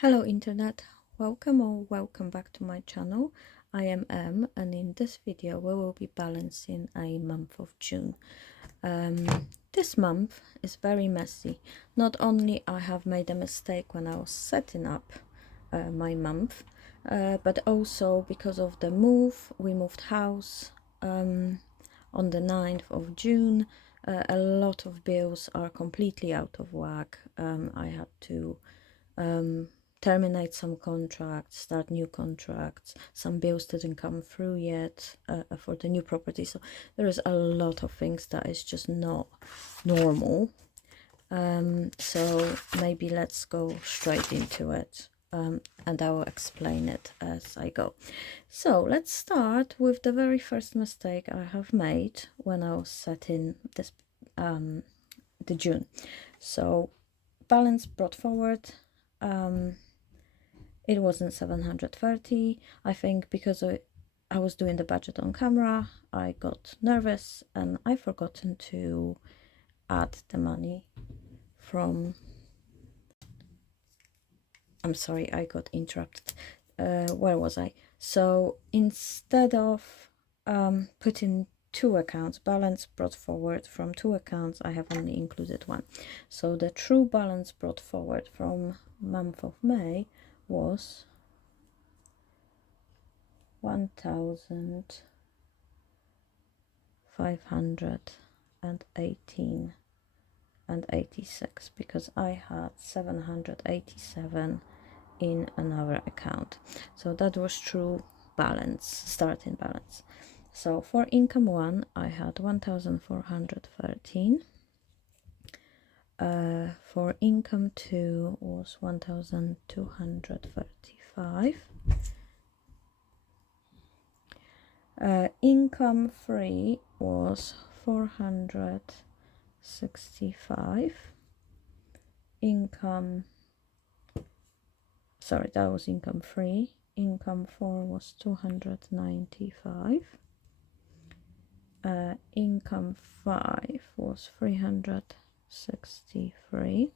Hello Internet, welcome or welcome back to my channel. I am Em, and in this video we will be balancing a month of June. This month is very messy. Not only I have made a mistake when I was setting up my month, but also because of the move. We moved house on the 9th of June. A lot of bills are completely out of whack. I had to terminate some contracts, start new contracts. Some bills didn't come through yet for the new property. So there is a lot of things that is just not normal. So maybe let's go straight into it. And I will explain it as I go. So let's start with the very first mistake I have made when I was setting this the June. So balance brought forward. It wasn't 730. I think because I was doing the budget on camera, I got nervous and I forgotten to add the money from... I'm sorry, I got interrupted. Where was I? So instead of putting two accounts, balance brought forward from two accounts, I have only included one. So the true balance brought forward from month of May was 1,518 and 86, because I had 787 in another account. So that was true balance, starting balance. So for income one, I had 1,413. For income two was 1,235. Income free was 465. That was income free. Income 4 was 295. Income 5 was 363.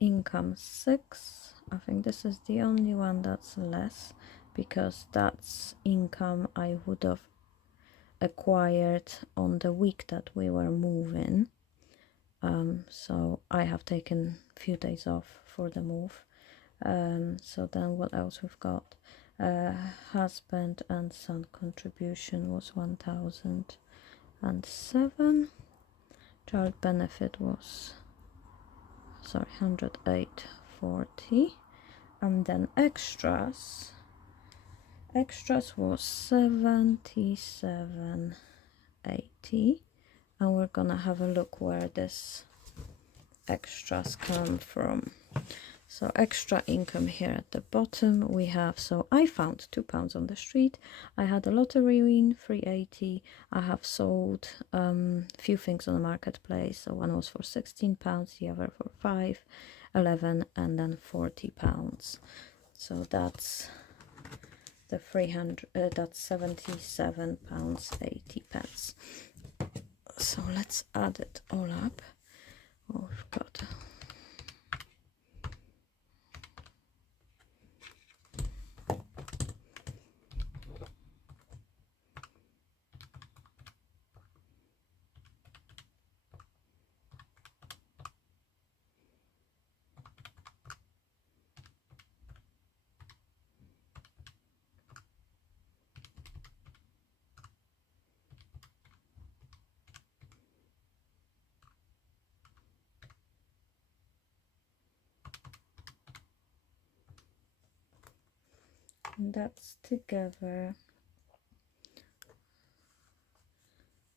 Income 6, I think this is the only one that's less, because that's income I would have acquired on the week that we were moving. So I have taken a few days off for the move. So then what else we've got? Husband and son contribution was 1,007. Child benefit was 108.40. And then extras was 77.80. And we're gonna have a look where this extras come from. So extra income here at the bottom we have, so I found £2 on the street. I had a lottery win, 380. I have sold a few things on the marketplace. So one was for £16, the other for 5, 11, and then £40. So that's the 300. That's £77.80. So let's add it all up. Oh, we've got... And that's together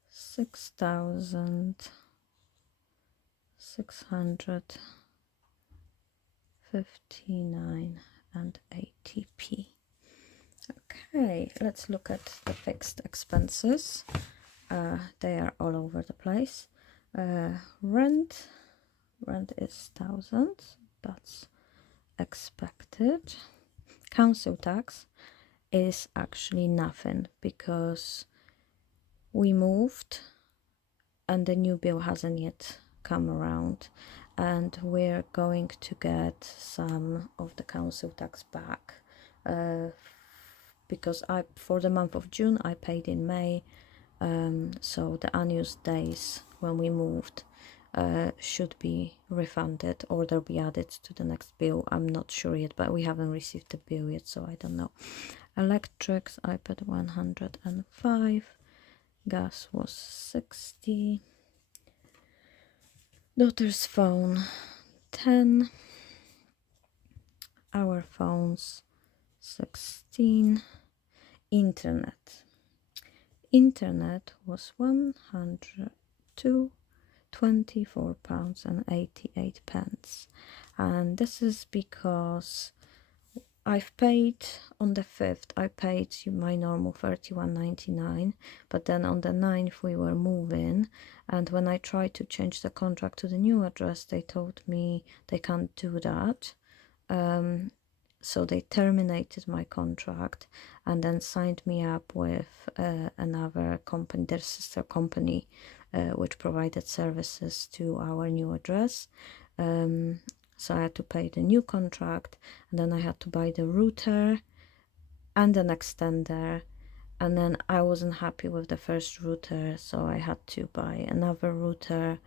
6,659 and 80p. Okay, let's look at the fixed expenses. They are all over the place. Rent is 1,000. That's expected. Council tax is actually nothing, because we moved and the new bill hasn't yet come around, and we're going to get some of the council tax back, because for the month of June I paid in May, so the unused days when we moved should be refunded, or they'll be added to the next bill. I'm not sure yet, but we haven't received the bill yet, so I don't know. Electrics I paid 105, gas was 60, daughter's phone 10, our phones 16, internet was 102, £24.88, and this is because I've paid on the 5th, I paid my normal £31.99, but then on the 9th we were moving, and when I tried to change the contract to the new address, they told me they can't do that. So they terminated my contract and then signed me up with another company, their sister company, which provided services to our new address. So I had to pay the new contract, and then I had to buy the router and an extender, and then I wasn't happy with the first router, so I had to buy another router.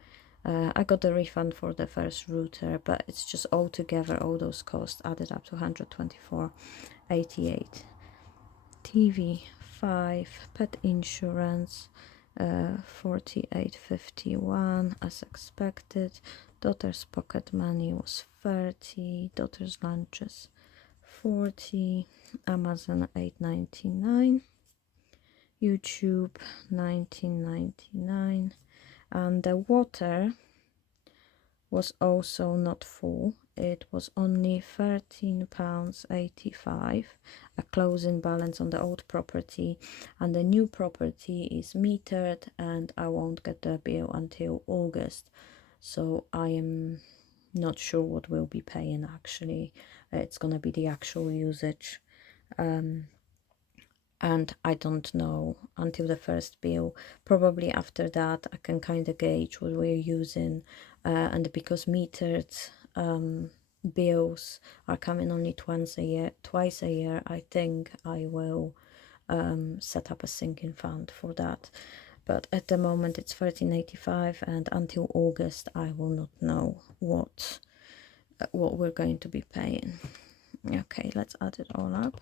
I got the refund for the first router, but it's just all together, all those costs added up to 124.88. TV 5, pet insurance 48.51 as expected. Daughter's pocket money was 30, daughter's lunches 40, Amazon 8.99, YouTube 19.99, and the water was also not full. It was only £13.85, a closing balance on the old property, and the new property is metered, and I won't get the bill until August, so I am not sure what we'll be paying actually. It's gonna be the actual usage, and I don't know until the first bill. Probably after that I can kind of gauge what we're using, and because metered bills are coming only twice a year, I think I will set up a sinking fund for that. But at the moment it's 13.85, and until August I will not know what we're going to be paying. Okay, let's add it all up.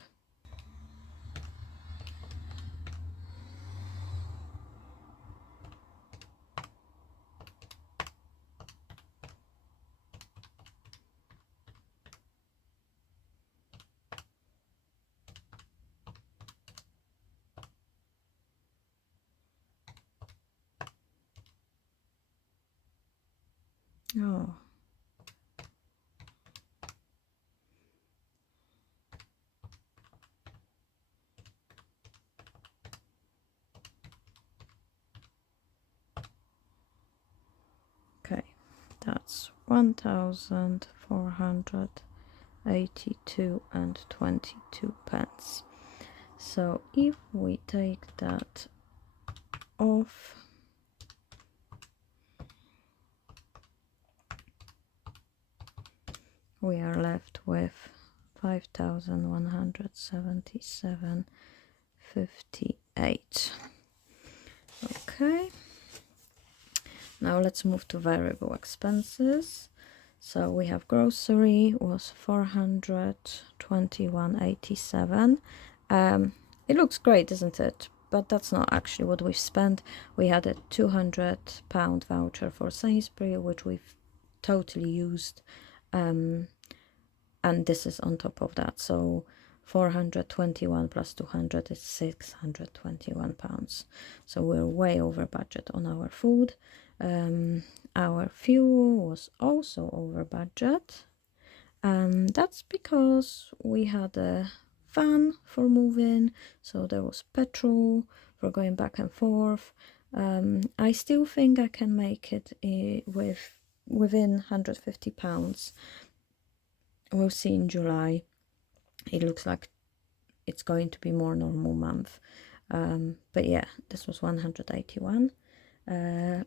Oh, okay, that's 1,482 and 22 pence. So if we take that off, we are left with 5,177.58. Okay, now let's move to variable expenses. So we have grocery was 421.87. It looks great, isn't it? But that's not actually what we've spent. We had a £200 voucher for Sainsbury, which we've totally used, and this is on top of that. So 421 plus 200 is £621. So we're way over budget on our food. Our fuel was also over budget, and that's because we had a van for moving, so there was petrol for going back and forth. I still think I can make it within £150. We'll see in July. It looks like it's going to be more normal month, but yeah, this was 181.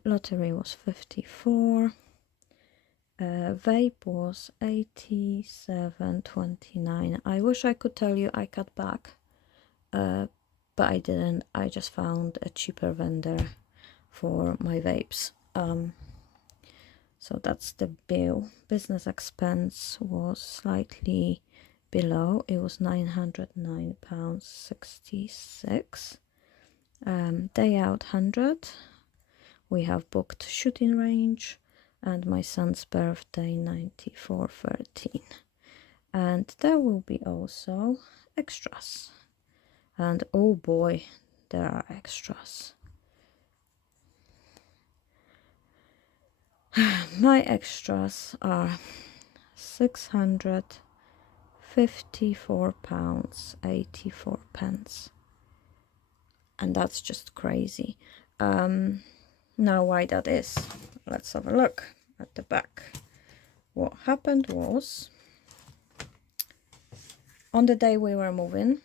Lottery was 54. Vape was 87.29. I wish I could tell you I cut back, but I didn't. I just found a cheaper vendor for my vapes. So that's the bill. Business expense was slightly below. It was £909.66. Day out 100. We have booked shooting range, and my son's birthday 9413. And there will be also extras. And oh boy, there are extras. My extras are £654.84. And that's just crazy. Now why that is, let's have a look at the back. What happened was, on the day we were moving,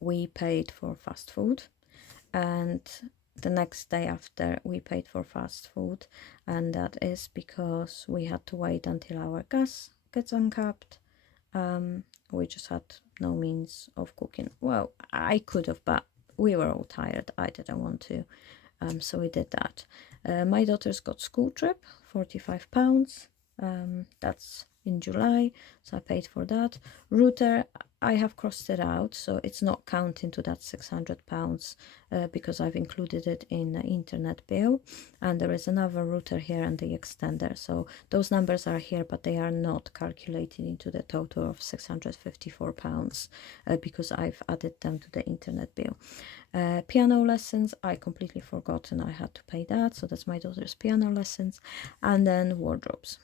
we paid for fast food, and the next day after we paid for fast food, and that is because we had to wait until our gas gets uncapped. We just had no means of cooking. Well, I could have, but we were all tired. I didn't want to, so we did that. My daughter's got school trip, £45. That's in July, so I paid for that. Router, I have crossed it out, so it's not counting to that £600 because I've included it in the internet bill. And there is another router here and the extender, so those numbers are here, but they are not calculated into the total of £654 because I've added them to the internet bill. Piano lessons, I completely forgotten I had to pay that, so that's my daughter's piano lessons. And then wardrobes,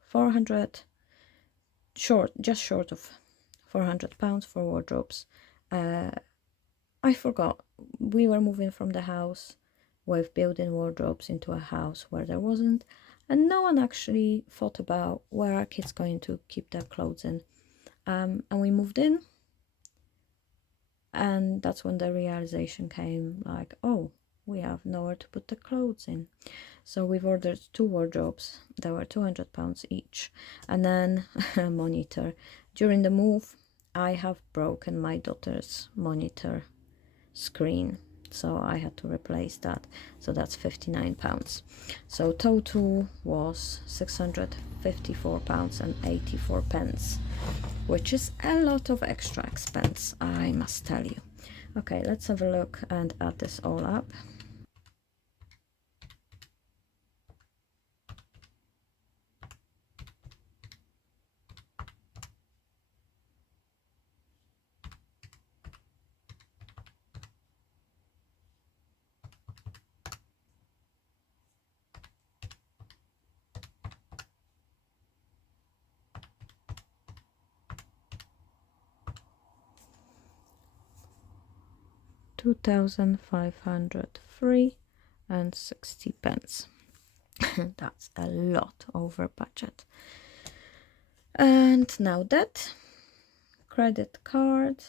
400, just short of £400 for wardrobes. I forgot, we were moving from the house with building wardrobes into a house where there wasn't, and no one actually thought about where our kids going to keep their clothes in. And we moved in, and that's when the realization came, like, oh, we have nowhere to put the clothes in. So we've ordered 2 wardrobes. They were £200 each. And then a monitor. During the move, I have broken my daughter's monitor screen, so I had to replace that. So that's £59. So total was £654.84, which is a lot of extra expense, I must tell you. Okay, let's have a look and add this all up. £2,503.60. That's a lot over budget. And now that credit card,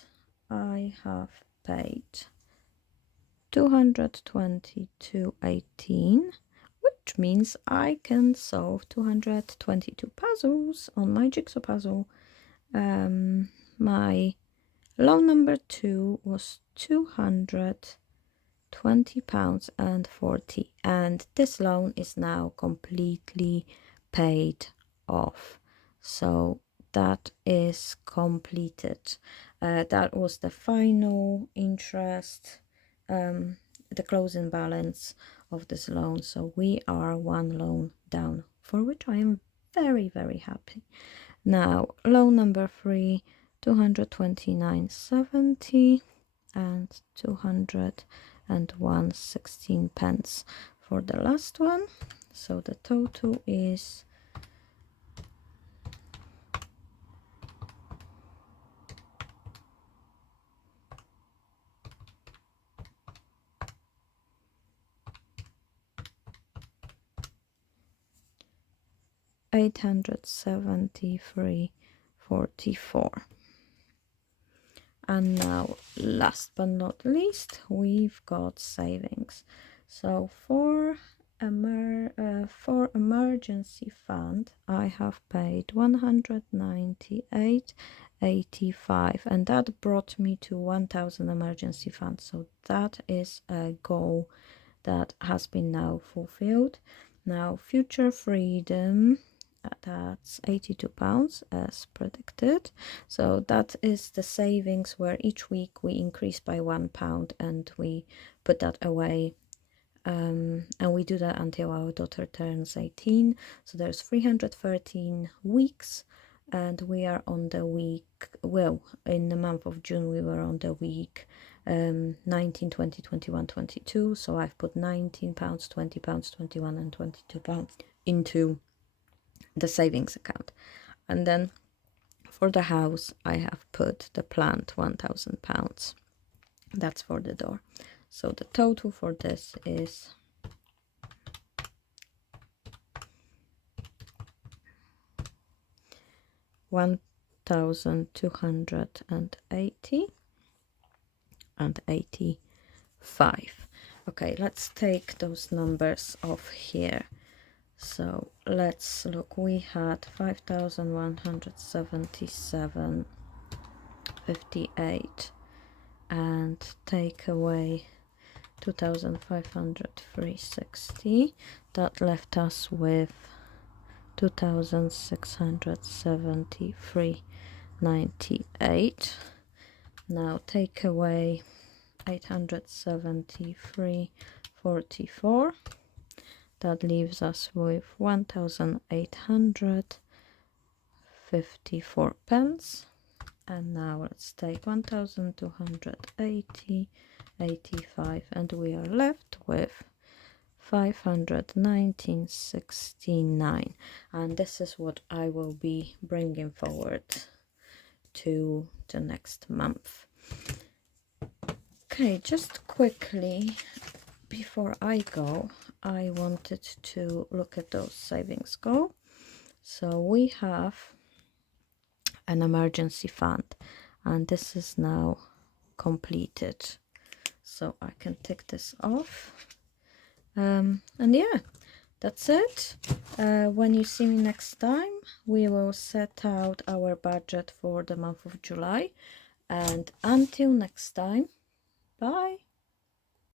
I have paid £222.18, which means I can solve 222 puzzles on my jigsaw puzzle. My loan number 2 was £220.40, and this loan is now completely paid off. So that is completed. That was the final interest, the closing balance of this loan. So we are 1 loan down, for which I am very, very happy. Now, loan number 3, 229.70 and 201.16 pence for the last one. So the total is £873.44. And now, last but not least, we've got savings. So for for emergency fund, I have paid 198.85, and that brought me to 1,000 emergency funds. So that is a goal that has been now fulfilled. Now, future freedom, that's £82 as predicted. So that is the savings where each week we increase by £1 and we put that away. And we do that until our daughter turns 18. So there's 313 weeks, and we are on the week, well, in the month of June we were on the week 19, 20, 21, 22. So I've put £19, £20, 21 and £22 into the savings account. And then for the house I have put the planned £1,000. That's for the door. So the total for this is £1,280.85. Okay, let's take those numbers off here. So let's look. We had 5,177.58 and take away 2,500.360. That left us with 2,673.98. Now take away 873.44. That leaves us with 1,854 pence. And now let's take 1,280.85, and we are left with 519.69, and this is what I will be bringing forward to the next month. Okay, just quickly before I go, I wanted to look at those savings goal. So we have an emergency fund, and this is now completed, so I can tick this off. And yeah, that's it. When you see me next time, we will set out our budget for the month of July. And until next time, bye.